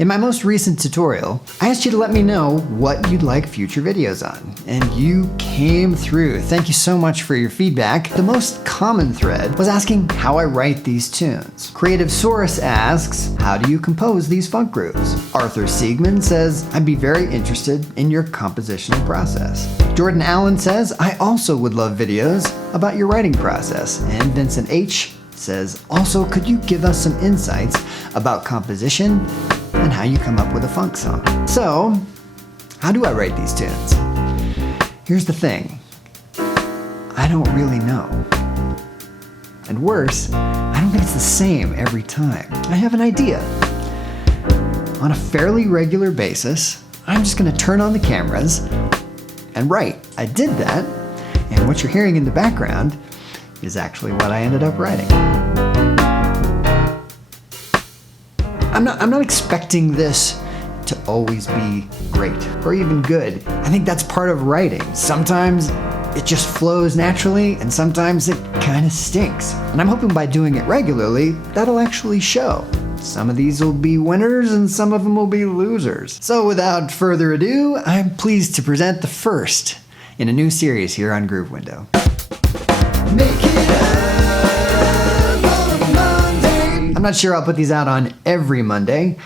In my most recent tutorial, I asked you to let me know what you'd like future videos on, and you came through. Thank you so much for your feedback. The most common thread was asking how I write these tunes. Creative Source asks, how do you compose these funk grooves? Arthur Siegman says, I'd be very interested in your compositional process. Jordan Allen says, I also would love videos about your writing process. And Vincent H. says, also, could you give us some insights about composition and how you come up with a funk song? So, how do I write these tunes? Here's the thing. I don't really know. And worse, I don't think it's the same every time. I have an idea. On a fairly regular basis, I'm just gonna turn on the cameras and write. I did that, and what you're hearing in the background is actually what I ended up writing. I'm not expecting this to always be great or even good. I think that's part of writing. Sometimes it just flows naturally and sometimes it kind of stinks. And I'm hoping by doing it regularly, that'll actually show. Some of these will be winners and some of them will be losers. So without further ado, I'm pleased to present the first in a new series here on Groove Window. Make it up on a Monday. I'm not sure I'll put these out on every Monday,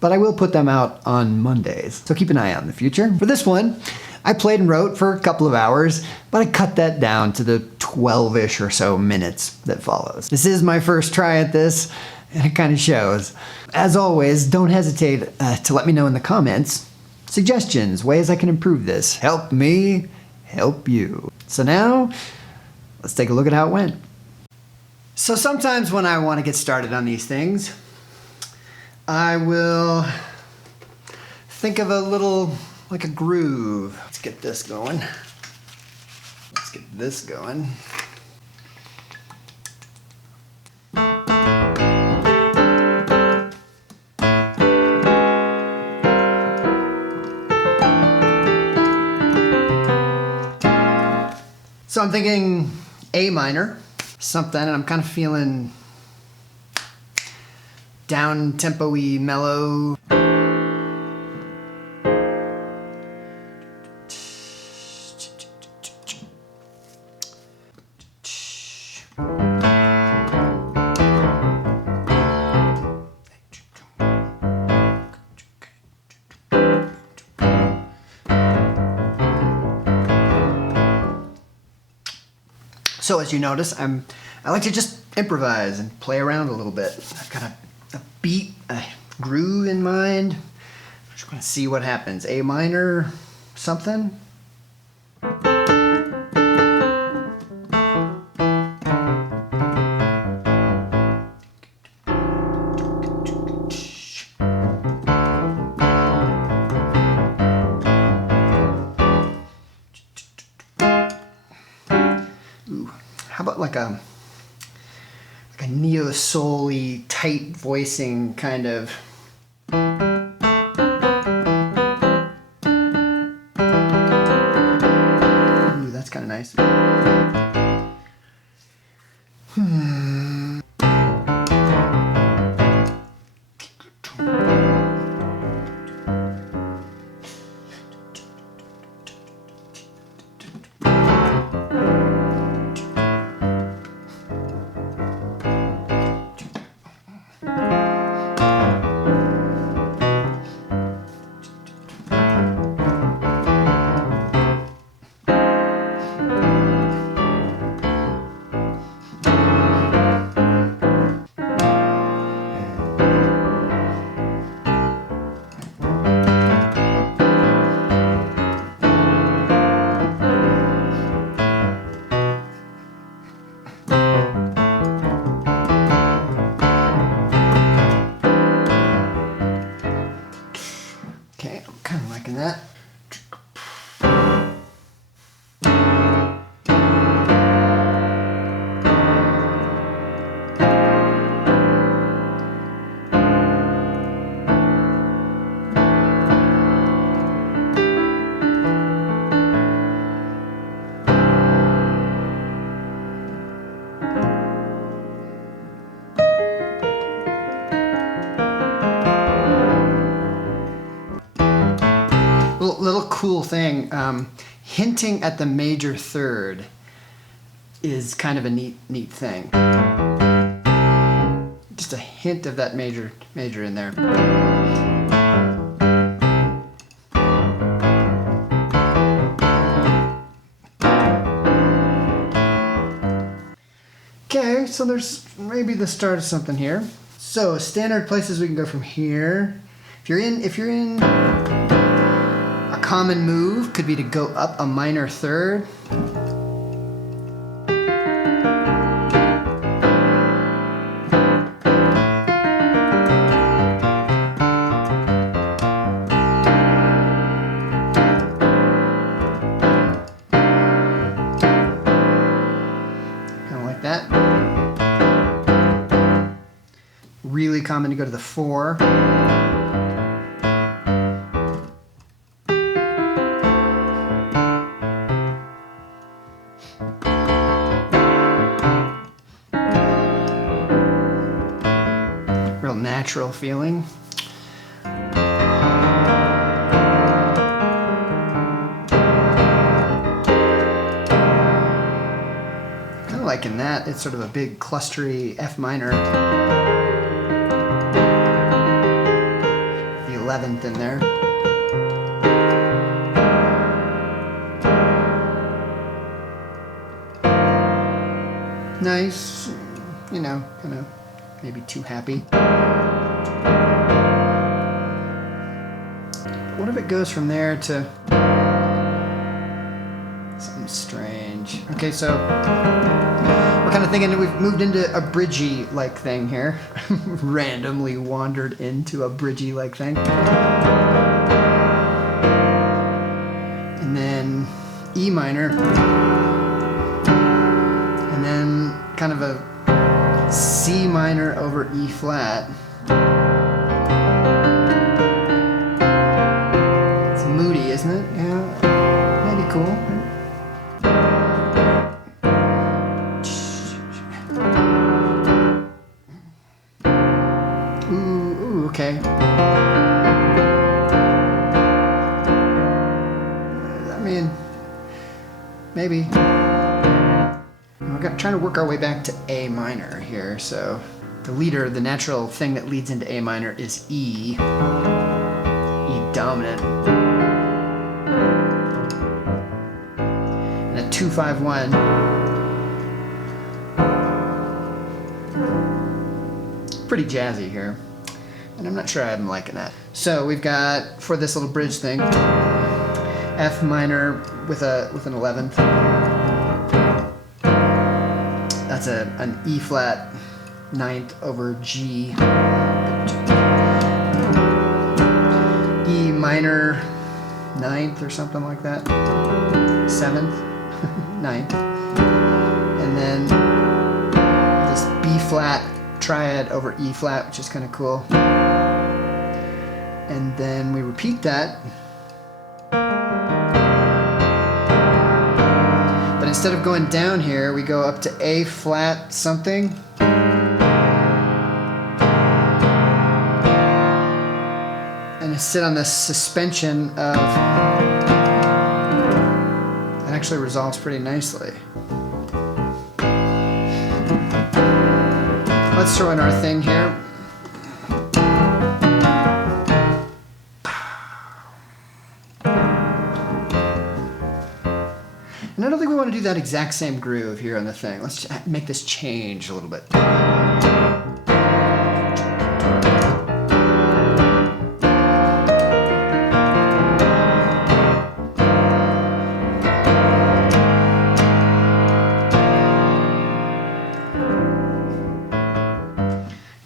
but I will put them out on Mondays. So keep an eye out in the future. For this one, I played and wrote for a couple of hours, but I cut that down to the 12-ish or so minutes that follows. This is my first try at this, and it kind of shows. As always, don't hesitate to let me know in the comments suggestions, ways I can improve this. Help me help you. So now, let's take a look at how it went. So sometimes when I want to get started on these things, I will think of a little, like a groove. Let's get this going. Let's get this going. So I'm thinking A minor, something, and I'm kind of feeling down-tempo-y, mellow. So as you notice, I like to just improvise and play around a little bit. I've got a beat, a groove in mind. I'm just gonna see what happens. A minor, something. How about like a neo-soul-y, tight voicing kind of. Ooh, that's kind of nice. Okay, I'm kind of liking that. cool thing. Hinting at the major third is kind of a neat thing. Just a hint of that major in there. Okay, so there's maybe the start of something here. So standard places we can go from here. If you're in a common move, could be to go up a minor third. Really common to go to the 4. Real natural feeling. Kind of liking that. It's sort of a big clustery F minor. 11th in there. Nice, you know, kind of maybe too happy. What if it goes from there to something strange? Okay, so we're kind of thinking that we've moved into a bridgy-like thing here. Randomly wandered into a bridgy-like thing. And then E minor. And then kind of a C minor over E flat. It's moody, isn't it? Yeah, maybe cool. Okay. I mean, maybe. We're trying to work our way back to A minor here. So the leader, the natural thing that leads into A minor is E. E dominant. And a 2-5-1. Pretty jazzy here. And I'm not sure I'm liking that. So we've got, for this little bridge thing, F minor with an 11th. That's an E flat 9th over G. E minor 9th or something like that. 7th, 9th. And then this B flat triad over E flat, which is kind of cool. And then we repeat that. But instead of going down here, we go up to A flat something. And I sit on this suspension of... It actually resolves pretty nicely. Let's throw in our thing here. And I don't think we want to do that exact same groove here on the thing. Let's make this change a little bit.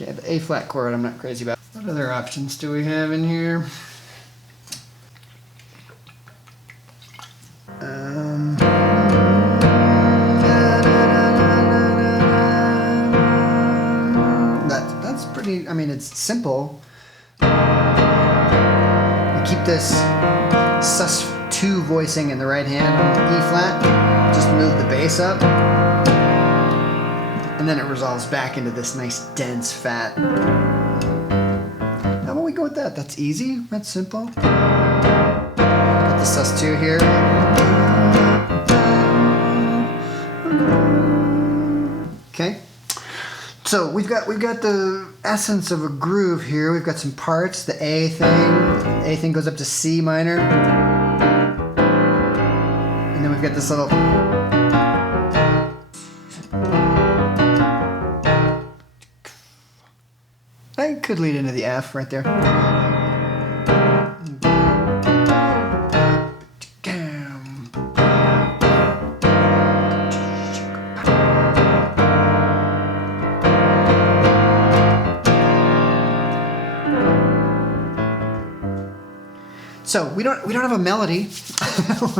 Okay, the A flat chord I'm not crazy about. What other options do we have in here? That's pretty, I mean, it's simple. We keep this sus2 voicing in the right hand on E flat. Just move the bass up. And then it resolves back into this nice dense fat. How about we go with that? That's easy, that's simple. Got the sus2 here. Okay. So we've got the essence of a groove here. We've got some parts. The A thing goes up to C minor, and then we've got this little. I could lead into the F right there. So we don't have a melody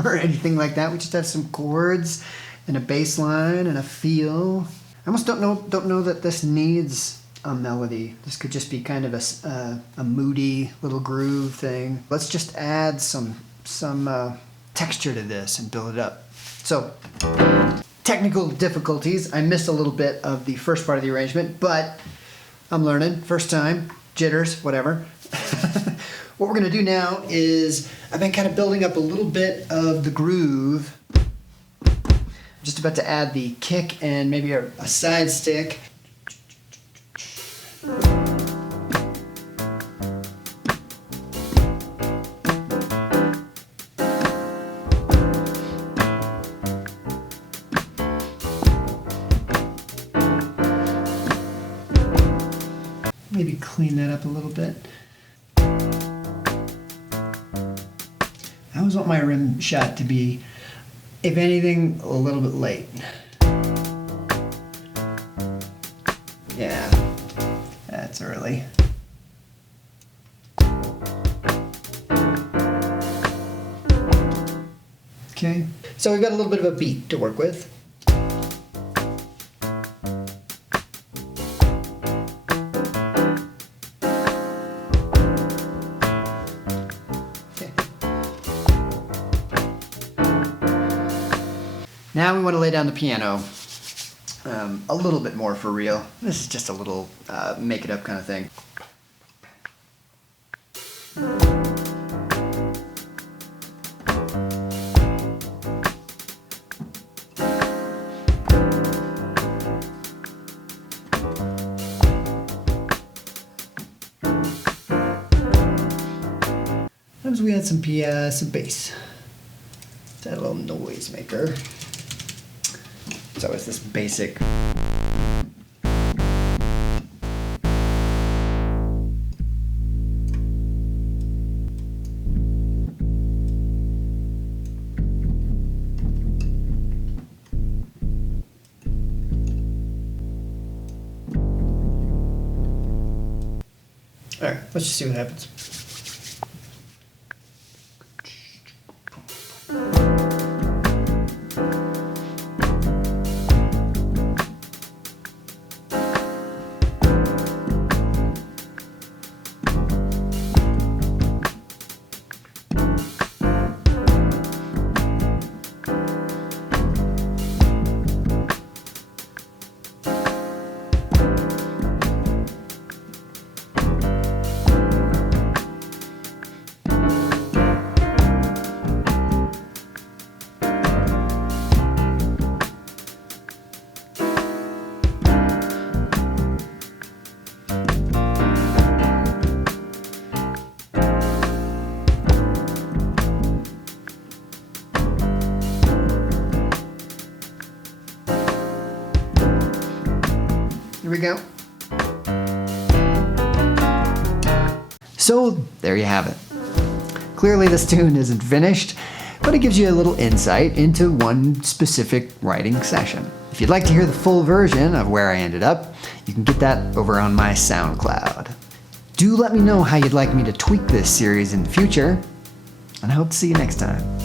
or anything like that. We just have some chords and a bass line and a feel. I almost don't know that this needs a melody. This could just be kind of a moody little groove thing. Let's just add some texture to this and build it up. So technical difficulties. I missed a little bit of the first part of the arrangement, but I'm learning. First time, jitters, whatever. What we're gonna do now is, I've been kind of building up a little bit of the groove. I'm just about to add the kick and maybe a side stick. Maybe clean that up a little bit. I always want my rim shot to be, if anything, a little bit late. Yeah, that's early. Okay, so we've got a little bit of a beat to work with. Now we want to lay down the piano a little bit more for real. This is just a little make it up kind of thing. Sometimes we add some bass. It's that little noise maker. So it's this basic. All right, let's just see what happens. Here we go. So there you have it. Clearly this tune isn't finished, but it gives you a little insight into one specific writing session. If you'd like to hear the full version of where I ended up, you can get that over on my SoundCloud. Do let me know how you'd like me to tweak this series in the future, and I hope to see you next time.